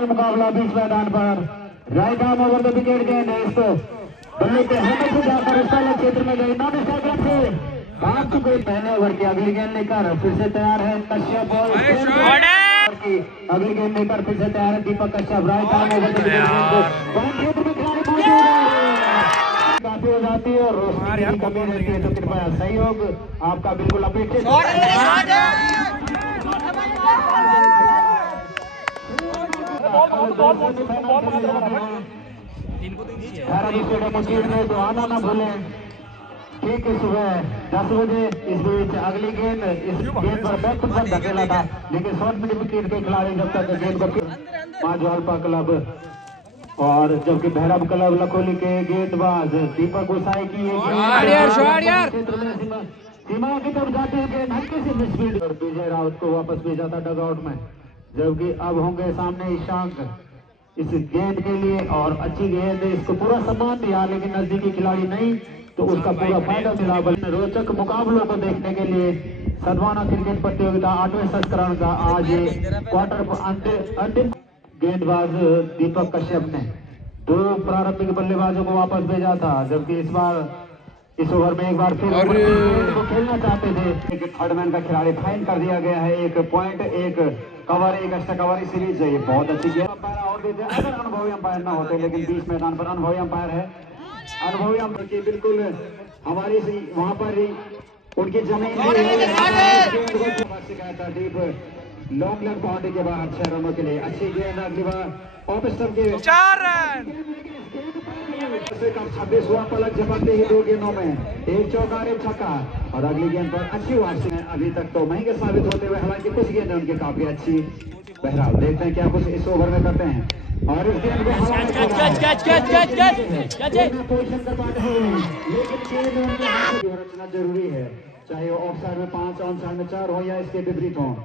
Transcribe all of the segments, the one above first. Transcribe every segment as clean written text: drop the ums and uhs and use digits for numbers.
Final मुकाबला बीच मैदान पर। Right arm over the wicket गेंद है इसको बल्ले पे हेलमेट से जाकर स्टाइलर क्षेत्र में गई नॉन स्ट्राइक से बात चुके। पहले ओवर की अगली गेंद लेकर फिर से तैयार है कश्यप और अगली गेंद लेकर फिर से तैयार है Deepak Kashyap. Right arm over the wicket क्षेत्र में खिलाड़ी काफी हो जाती है और रोशनी की कमी रहती है तो कृपया सहयोग आपका बिल्कुल अपेक्षित। तो आना ना भूलें। ठीक है सुबह 10 बजे इस बीच अगली गेंद इस गेंद पर बैक फुट पर धकेला था लेकिन शॉर्ट मिड विकेट के खिलाड़ी जब तक गेंद को मां ज्वालपा क्लब और जबकि भैरव क्लब लखोली के गेंदबाज दीपक गोसाई की क्षेत्र में सीमा की तरफ जाते हैं गेंद हल्के से मिसफील्ड और विजय राउत को वापस भेजा था डगआउट में। जबकि अब होंगे सामने ईशांक इस गेंद के लिए और अच्छी गेंद इसको पूरा सम्मान दिया लेकिन नजदीकी खिलाड़ी नहीं तो उसका पूरा फायदा मिला। रोचक मुकाबलों को देखने के लिए सदवाना क्रिकेट प्रतियोगिता 8वें संस्करण का आज क्वार्टर अंतिम गेंदबाज दीपक कश्यप ने 2 प्रारंभिक बल्लेबाजों को वापस भेजा था जबकि इस बार इस ओवर में एक बार फिर वो खेलना चाहते थे। एक थर्ड मैन का खिलाड़ी फाइन कर दिया गया है। 1 point 1 cover 1 extra cover series है। ये बहुत अच्छी गेंद अंपायर और देते अगर अनुभवी अंपायर ना होते लेकिन बीच मैदान पर अनुभवी अंपायर है। अनुभवी अंपायर की बिल्कुल हमारी वहां पर ही उनकी जमीन लॉन्ग लेग बाउंड्री के बाद 6 रनों के लिए अच्छी गेंद। अगली बार ऑफ स्टंप के 4 रन 26 हुआ पलक झपकते ही 2 गेंदों में 1 चौका 1 छक्का और अगली गेंद पर अच्छी वापसी है। अभी तक तो महंगे साबित होते हुए हालांकि कुछ गेंदें उनकी काफी अच्छी। बहरहाल देखते हैं क्या कुछ इस ओवर में करते हैं और इस गेंद को पोजीशन कर पाते हैं लेकिन रचना जरूरी है चाहे वो ऑफ साइड में 5 ऑन साइड में 4 हो या इसके विपरीत हो।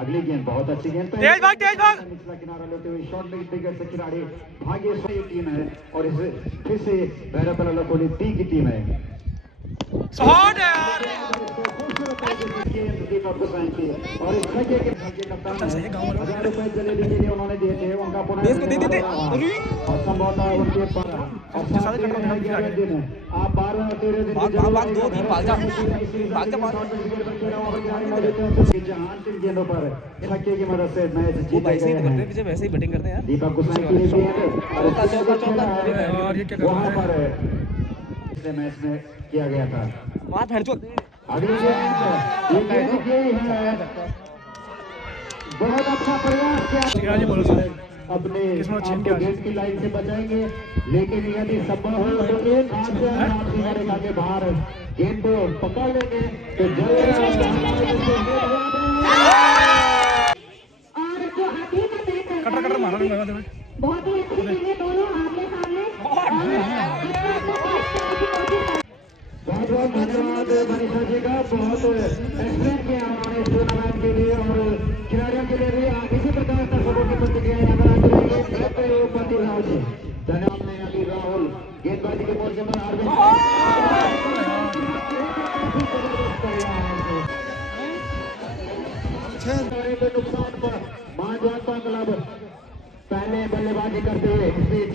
अगली गेंद बहुत अच्छी गेंद निचला किनारा लेते हुए शॉर्ट मिड विकेट से खिलाड़ी भाग्य टीम है और इसे फिर से भैरव लखोली टी की टीम है। और इस छक्के के कप्तान 1000 रुपए जलेबी के लिए उन्होंने दिए थे उनका और संभवतः उनके पर आप 12 और 13 दिन अंतिम गेंदों पर छक्के की मदद से मैच जीते गए हैं। वैसे ही बैटिंग करते हैं दीपक गोसाई की वहां पर पिछले मैच में किया गया था। अगली गेंद है बहुत अच्छा प्रयास किया अपने गेंद की लाइन से बचाएंगे लेकिन यदि संभव हो तो एक हाथ से हाथ के बाहर गेंद को पकड़ लेंगे तो कटर मारो बहुत ही अच्छी खेले दोनों आमने सामने। बहुत बहुत धन्यवाद मनीषा जी का। बहुत एक्सप्लेन किया उन्होंने इस टूर्नामेंट के लिए और खिलाड़ियों के लिए भी इसी प्रकार दर्शकों की प्रतिक्रियाएं अगर आती रहेंगी। धन्यवाद ने अभी राहुल गेंदबाजी के मोर्चे पर नुकसान पर मां ज्वालपा क्लब पहले बल्लेबाजी करते हुए इस बीच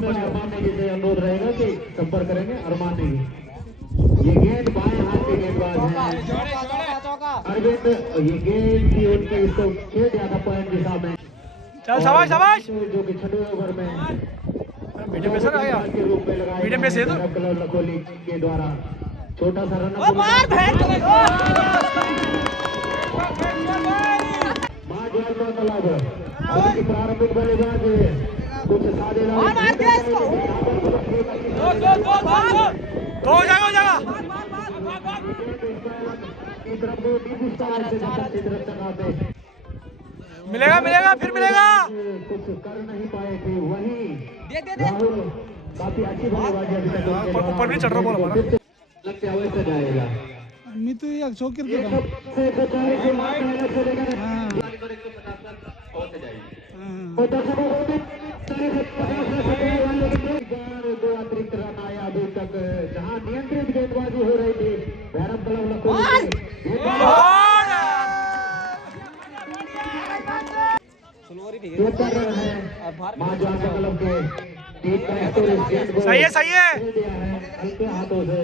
में अरमान नेगी से अनुरोध रहेगा कि संपर्क करेंगे। अरमान नेगी ये गेंद बाएं हाथ के गेंदबाज हैं अरविंद ये गेंद की उनकी इसको खेल दिया था पॉइंट दिशा में। चल शाबाश जो कि 6वें ओवर में मीडियम पेसर आ गया के रूप में लगाया मीडियम पेस है तो क्लब लखोली के द्वारा छोटा सा रन प्रारंभिक बल्लेबाज कुछ सादे मिलेगा फिर मिलेगा। कुछ कर नहीं पाए थे वही राहुल काफी अच्छी बल्लेबाजी अभी तक ऊपर भी चढ़ रहा बॉल हमारा लगता है वैसे जाएगा। मी तो एक चौकीर दो अतिरिक्त रन आया अभी तक जहां नियंत्रित गेंदबाजी हो रही थी भैरव क्लब लखोली ये कर रहे हैं मां जालपा क्लब के टीम का स्कोर इस गेंद को सही है खेल दिया है हल्के हाथों से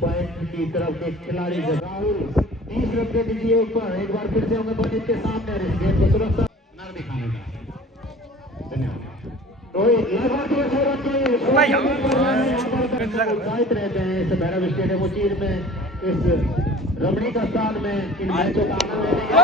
पॉइंट की तरफ के खिलाड़ी से राहुल 30 रन दे दीजिए ऊपर एक बार फिर से हमें बनित के सामने और इस गेंद को सुरक्षा न दिखाने का धन्यवाद। रोहित लगभग 200 रन के उत्साहित रहते हैं इस भैरव स्टेडियम उचीर में इस रमणी का स्थान में इन मैचों का आनंद लेने के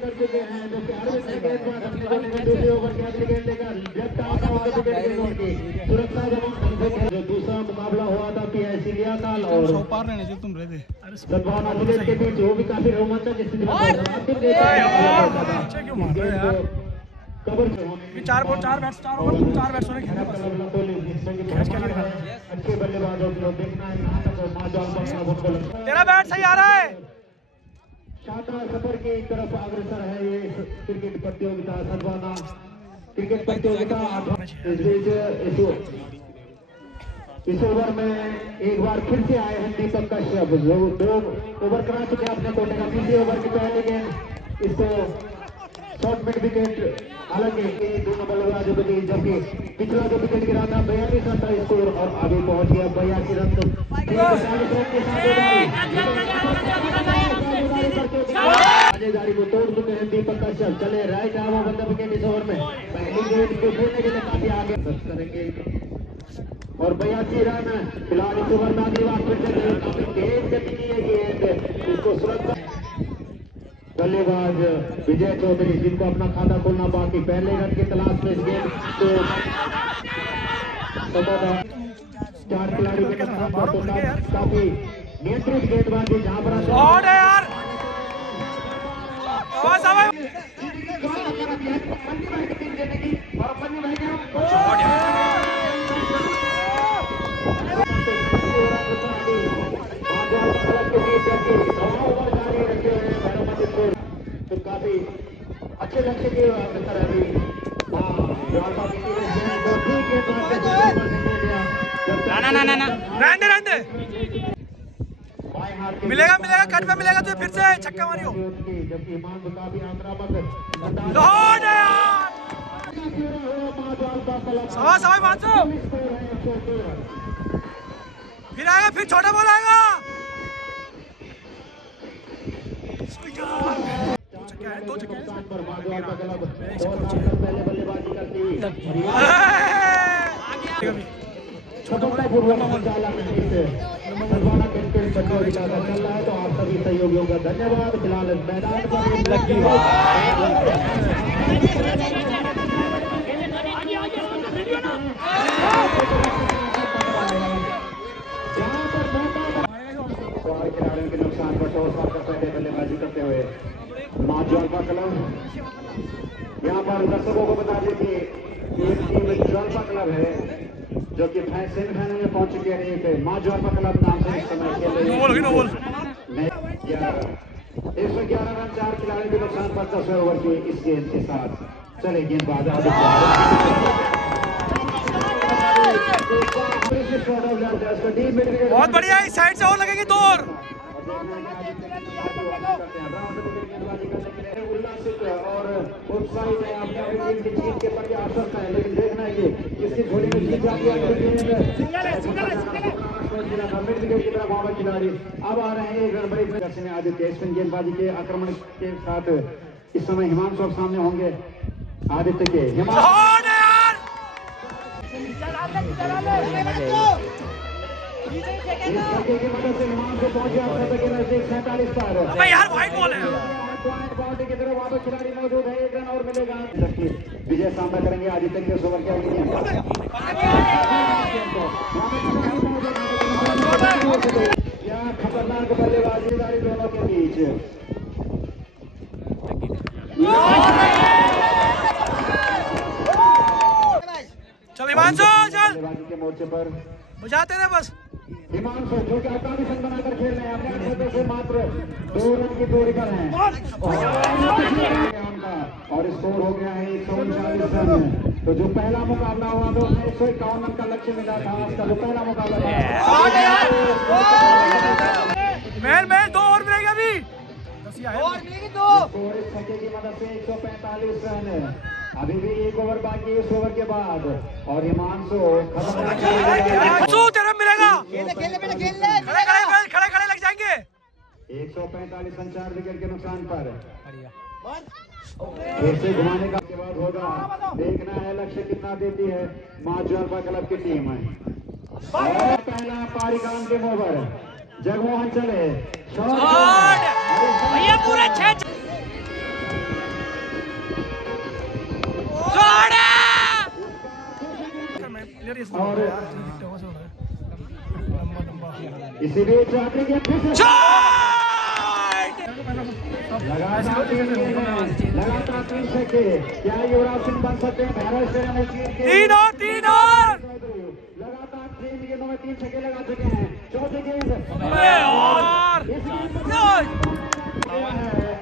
कर चुके हैं जो कि अरविंद ने गेंद पर अपने को दूसरे ओवर के अगली गेंद लेकर जब आउट हुआ तो विकेट गिर गई सुरक्षा जवान जो दूसरा मुकाबला हुआ था पीआईसी लियाकाल और पार रहने से तुम रहते सद्भावना विकेट के बीच वो भी काफी रोमांचक स्थिति में कवर चार बैट्स होने खेलने बस। अच्छे बल्लेबाजों को देखना है कहां तक मां जालपा उनको लगता है तेरा बैट सही आ रहा है। शानदार सफर की तरफ अग्रसर है ये क्रिकेट प्रतियोगिता सद्भावना क्रिकेट प्रतियोगिता इस ओवर में एक बार फिर से आए हैं दीपक कश्यप जो 2 ओवर करा चुके हैं अपने कोटे का तीसरे ओवर की पहली गेंद इसको शॉर्ट मिड विकेट हालांकि दोनों बल्लेबाजों के बीच जबकि पिछला जो विकेट गिरा था 42 रन था स्कोर और आगे पहुंच गया 82 रन तो 40 रन के साथ आजेदारी को तोड़ चुके हैं दीपक कश्यप चले राइट आर्म बंदा विकेट इस ओवर में पहली गेंद को खेलने के लिए काफी आगे करेंगे और 82 रन फिलहाल इस ओवर में अगली बार फिर से तेज गति की है गेंद इसको सुरक्षा बल्लेबाज विजय चौधरी जिनको अपना खाता खोलना बाकी पहले रन की तलाश में इस गेंद को 4 खिलाड़ी के काफी नियंत्रित गेंदबाजी जहां पर यार तो काफी अच्छे लक्ष्य के अवसर अभी रहने मिलेगा कट में मिलेगा तुझे फिर से छक्का मारी हो। जबकि ईमान काफी आक्रामक लौट यार सवा 500 फिर आएगा फिर छोटा बॉल आएगा दो छक्के पहले बल्लेबाजी करती चल रहा है तो आप सभी सहयोगियों का धन्यवाद फिलहाल मैदान पर खिलाड़ियों के नुकसान पर टॉस मारकर पहले बल्लेबाजी करते हुए मां जालपा क्लब यहाँ पर दर्शकों को बता दें कि एक टीम जालपा क्लब है जो कि सेमीफाइनल में पहुंच चुकी है एक मां जालपा क्लब नाम से इस समय खेल रही है 111 रन 4 खिलाड़ी के नुकसान पर 10 ओवर की इस गेंद के साथ चले गेंदबाज बहुत बढ़िया इस साइड से और लगेगी 2 और उत्साहित है अपने टीम की जीत के प्रति आश्वस्त है लेकिन देखना है कि इसकी झोली में जीत जाती है की तरफ बाबर खिलाड़ी अब आ रहे हैं एक रन बड़ी में आदित्य स्पिन गेंदबाजी के आक्रमण के साथ इस समय हिमांशु सामने होंगे आदित्य के की मदद से हिमांशु पहुंच गया नजदीक 47 पर यार व्हाइट बॉल है बाउंड्री की तरफ वापस खिलाड़ी मौजूद है 1 रन और मिलेगा विजय सामना करेंगे आदित्य के ओवर के क्या खतरनाक बल्लेबाजी दोनों के बीच चल हिमांशु चल बल्लेबाजी के मोर्चे पर बुझाते रहे बस हिमांशु जो कि 48 रन बनाकर खेल रहे हैं अपने खेतों से मात्र 2 रन की दूरी पर हैं और स्कोर हो गया है 139 रन तो जो पहला मुकाबला हुआ तो उसमें 151 रन का लक्ष्य मिला था। उसका जो पहला मुकाबला था मैन मैन 2 ओवर मिलेगा अभी। स्कोर इस छक्के की मदद से 145 रन। अभी भी 1 ओवर बाकी इस ओवर के बाद और हिमांशु हिमांशु तेरा मिलेगा। खड़े खड़े लग जाएंगे। 145 रन 4 विकेट के नुकसान पर फिर से घुमाने का के बाद होगा। देखना है लक्ष्य कितना देती है माँ ज्वालपा क्लब की टीम। और पहला पारी का अंतिम ओवर जगमोहन चले भैया पूरा 6 और इसी बीच आखिरी गेंद फिर से लगातार 3 छक्के। क्या युवराज सिंह बन सकते हैं भैरव स्टेडियम में जीत के? 3 और लगातार 3 गेंदों में 3 छक्के लगा चुके हैं। चौथी गेंद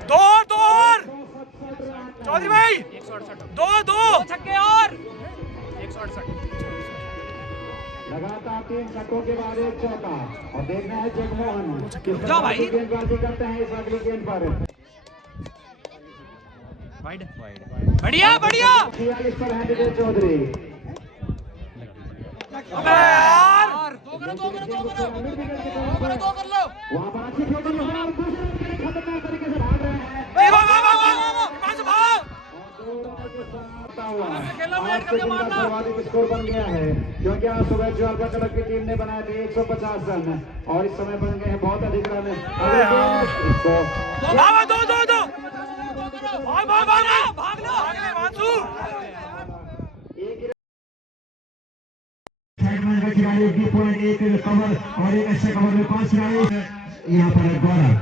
दो चौधरी भाई 2 छक्के और 168। लगातार 3 छक्कों के बाद 1 चौका। और देखना है जगमोहन किस तरह की गेंदबाजी करते हैं इस अगली गेंद पर। बढ़िया 46 पर है विजय चौधरी। यार वहाँ पर अच्छी फील्डिंग है और दूसरे विकेट खतरनाक तरीके से भाग रहे हैं। आज के दिन का सर्वाधिक स्कोर बन गया है क्योंकि आज सुबह ज्वालपा क्लब की टीम ने बनाए थे 150 रन और इस समय बन गए हैं बहुत अधिक रन। इसको भाग लो हिमांशु। खिलाड़ी 1 कवर और एक अच्छे कवर में 5 खिलाड़ी यहाँ पर गौरव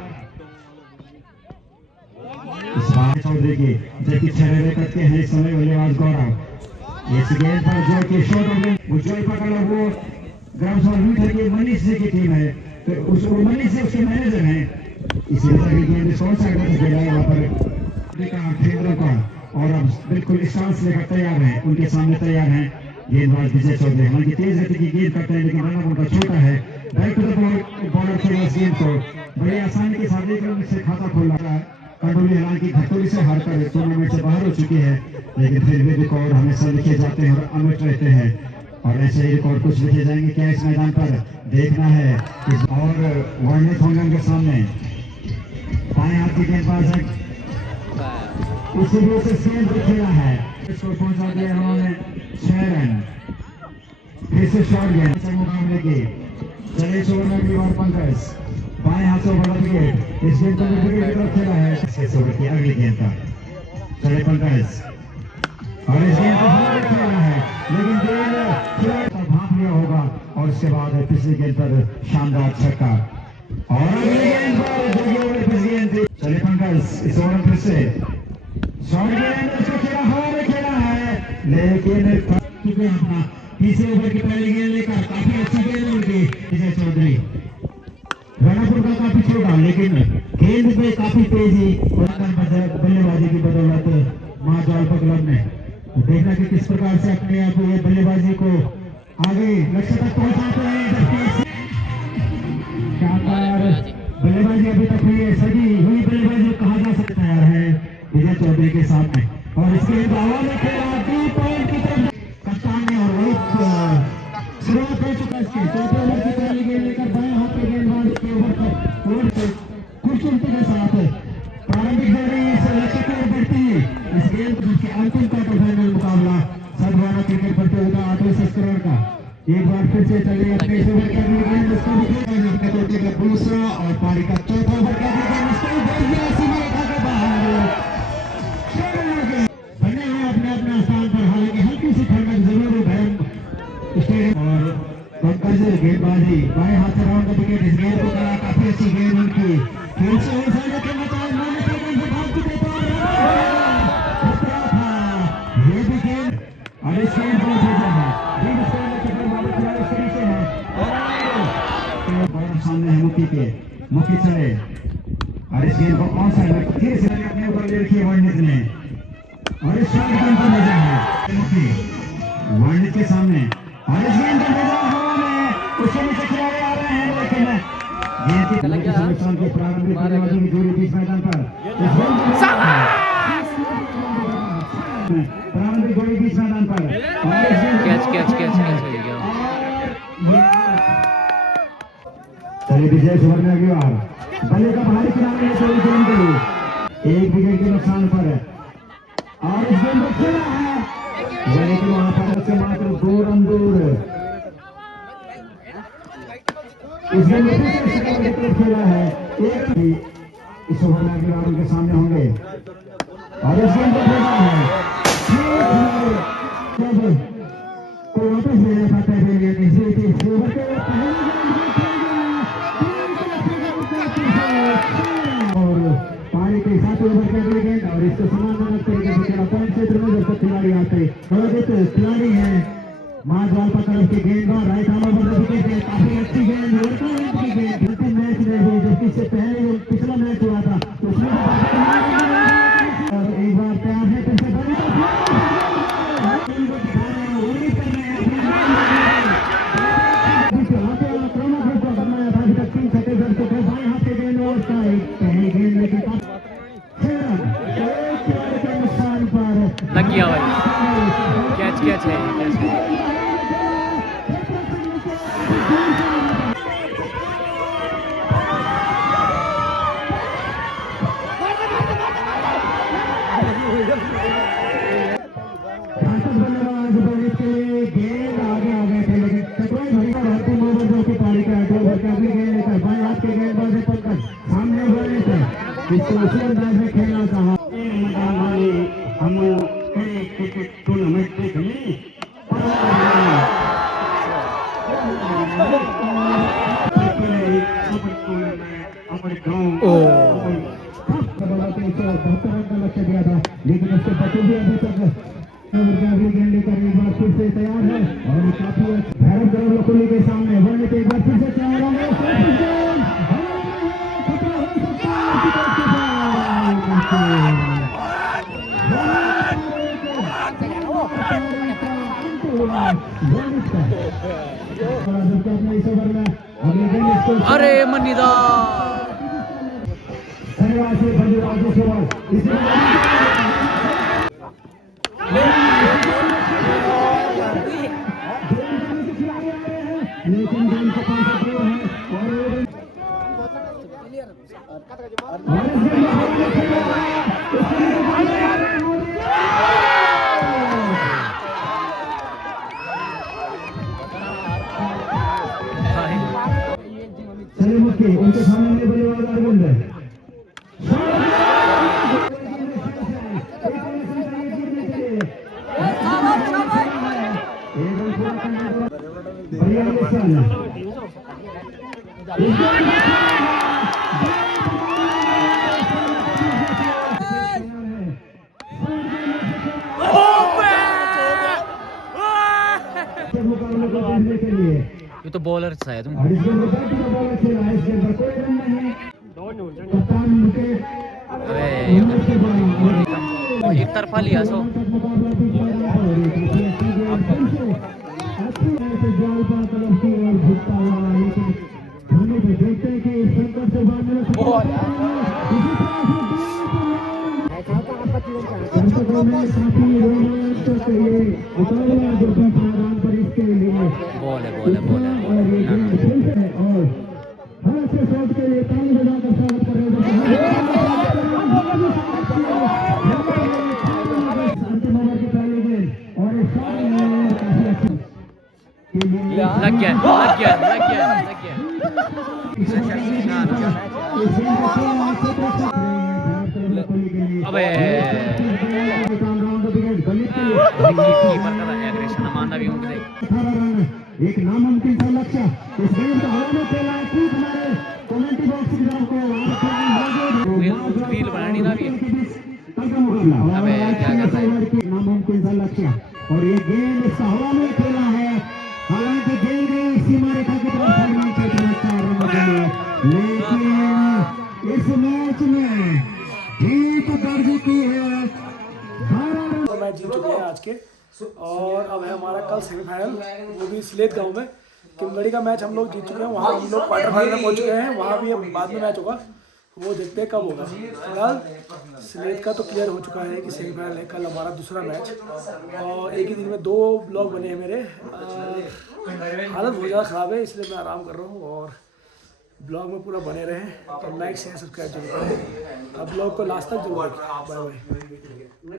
चौधरी की जबकि 6 रन करते हैं इस समय बल्लेबाज गौरव। इस गेंद पर जो कि शॉट उज्जवल पकड़ा वो ग्राम सभा मीठा की मनीष जी की टीम है तो उस मनीष जी उसके मैनेजर हैं। इसी तरह की गेंद शॉट साइड से खेला है वहाँ पर फील्डरों का और अब बिल्कुल स्टांस लेकर तैयार है। उनके सामने तैयार है गेंदबाज विजय चौधरी। हालांकि तेज गति की गेंद करते हैं लेकिन रन उनका छोटा है। बैक टू द बॉलर खेला इस गेंद को बड़ी आसानी के साथ एक रन से खाता खोल रहा है। कंडोली हालांकि घटोली से हारकर टूर्नामेंट से बाहर हो चुकी है लेकिन फिर भी रिकॉर्ड हमेशा लिखे जाते हैं और अमिट रहते हैं और ऐसे ही रिकॉर्ड कुछ लिखे जाएंगे क्या इस मैदान पर देखना है। और वर्णित होंगे उनके सामने बाएं हाथ की गेंदबाज है उसी भी से गेंद खेला है इसको पहुंचा दिया उन्होंने 6 रन। फिर से शॉट गेंद मुकाबले की चले 1 ओवर में अगली बार पंकज बाएं हाथ से बड़ा विकेट इस गेंद को विकेट की तरफ खेला है 6 ओवर की अगली गेंद का चले पंकज और इस गेंद को खेला है लेकिन गेंद भाप लिया होगा और उसके बाद पिछली गेंद पर शानदार छक्का और अगली गेंद पर चले पंकज इस ओवर फिर से शॉट गेंद उसको खेला हवा में खेला है लेकिन अपना तीसरे ओवर की पहली गेंद लेकर काफी अच्छी गेंद उनकी विजय चौधरी। राणापुर का काफी छोटा लेकिन गेंद पे काफी तेजी और बल्लेबाजी की बदौलत मां ज्वालपा क्लब ने देखना कि किस प्रकार से अपने आप ये बल्लेबाजी को आगे लक्ष्य तक पहुंचाते हैं। बल्लेबाजी अभी तक हुई है सभी हुई बल्लेबाजी कहा जा सकता है विजय चौधरी के सामने और इसके हवा में खेला 2 पॉइंट की तरफ कप्तान ने और वही शुरुआत हो चुका है। चौथे ओवर की पहली गेंद लेकर बाएं हाथ पे गेंदबाज के ओवर पर खूबसूरती के साथ प्रारंभिक जोड़ी इस लक्ष्य की ओर बढ़ती है। इस गेंद के अंतिम क्वार्टर फाइनल मुकाबला सदभावना क्रिकेट प्रतियोगिता 8वें संस्करण का एक बार फिर से चले अपने इस ओवर के अगली गेंद उसको प्रतियोगिता का दूसरा और पारी का चौथा ओवर का गेंद उसको सीमा रेखा के बाहर बने हुए अपने अपने स्थान पर। हालांकि हल्की सी ठंडक जरूर है स्टेडियम और पंकज गेंदबाजी बाएं हाथ से राउंड का विकेट इस गेंद को करा काफी अच्छी गेंद उनकी फिर से और साइड के मैदान में भाग चुके थे ये भी गेंद और इस गेंद को भेजा है बिग स्कोर में कितना बाबू खिलाड़ी शुरू से है और सामने है मुखी चले और इस गेंद को कौन सा धीरे से अपने ऊपर ले रखी है वर्णित ने और इस शॉट गेंद पर भेजा है वर्ल्ड के सामने और इस गेंद को भेजा हवा में उसके नीचे खिलाड़ी आ रहे हैं लेकिन गेंद की समीकरण के प्रारंभिक गेंदबाजों की जोड़ी बीच मैदान पर प्रारंभिक जोड़ी बीच मैदान पर कैच हो गया। चलिए विजय सुवर्ण अगली बार बल्ले का भारी खिलाड़ी है चौबीस रन के लिए एक विकेट के नुकसान पर और इस गेंद को खेला है लेकिन वहां पर से मात्र 2 रन दूर इस गेंद में खेला है एक रन इस ओवर में अगली बार उनके सामने होंगे और इस गेंद को खेला है कोई वापस लेना चाहता है इस ओवर के और पारी के 7 ओवर के अगले गेंद और इसको समान तरीके से खेला पॉइंट क्षेत्र में जब तक खिलाड़ी आते खिलाड़ी है माजवाल पर तरफ की गेंद और राइट आर्म पर विकेट काफी अच्छी गेंद मैच में हुई जो इससे पहले पिछला मैच हुआ था उसमें और एक बार तैयार है फिर से लग गया भाई कैच है गेंद आगे आ गए थे लेकिन चतुराई भरी का भारतीय मोहम्मद की पारी का अगली गेंद लेकर बाएं हाथ के गेंदबाज से पंकज सामने बोले थे इसको उसी अंदाज में खेलना चाहा हम क्रिकेट टूर्नामेंट देख ली हमारे गाँव 72 रन का लक्ष्य दिया था लेकिन उसके बच्चे भी अभी तक अगली गेंद लेकर एक बार फिर से तैयार है और काफी भैरव गौरव कोहली के सामने वरने एक बार फिर से तैयार अरे मनीदा धन्यवाद से लेकिन गेंद का कांटेक्ट है चलिए मुक्ति उनके सामने बल्लेबाज अरविंद मुकाबले को देखने के लिए ये तो बॉलर था तुम अबे एक तरफा लिया सो बॉल है लग गया अबे कीपर का एग्रेशन मानना भी होंगे एक नामुमकिन सा लक्ष्य इस गेम को हवा में खेला है कूद मारे कमेंट्री बॉक्स की तरफ को फील बनानी ना भी अबे क्या करता है नामुमकिन सा लक्ष्य और ये गेम इस हवा में खेला है हालांकि गेंद गई सीमा रेखा की तरफ फैलाने के लिए 4 रन के लिए लेकिन इस मैच में जीत दर्ज की है मैच जीत चुके हैं आज के, और अब है हमारा कल सेमीफाइनल, वो भी सिलेट गांव में। किमगड़ी का मैच हम लोग जीत चुके हैं, वहाँ हम लोग क्वार्टर फाइनल में पहुँच चुके हैं, वहाँ भी अब बाद में मैच होगा, वो देखते हैं कब होगा। फिलहाल सिलेट का तो क्लियर हो चुका है कि सेमीफाइनल है, कल हमारा दूसरा मैच, और एक ही दिन में 2 ब्लॉग बने हैं मेरे। हालत बहुत ज़्यादा ख़राब है, इसलिए मैं आराम कर रहा हूँ, और ब्लॉग में पूरा बने रहें, तो लाइक शेयर सब्सक्राइब जरूर करें। अब ब्लॉग को लास्ट तक जरूर देखें। Bye bye.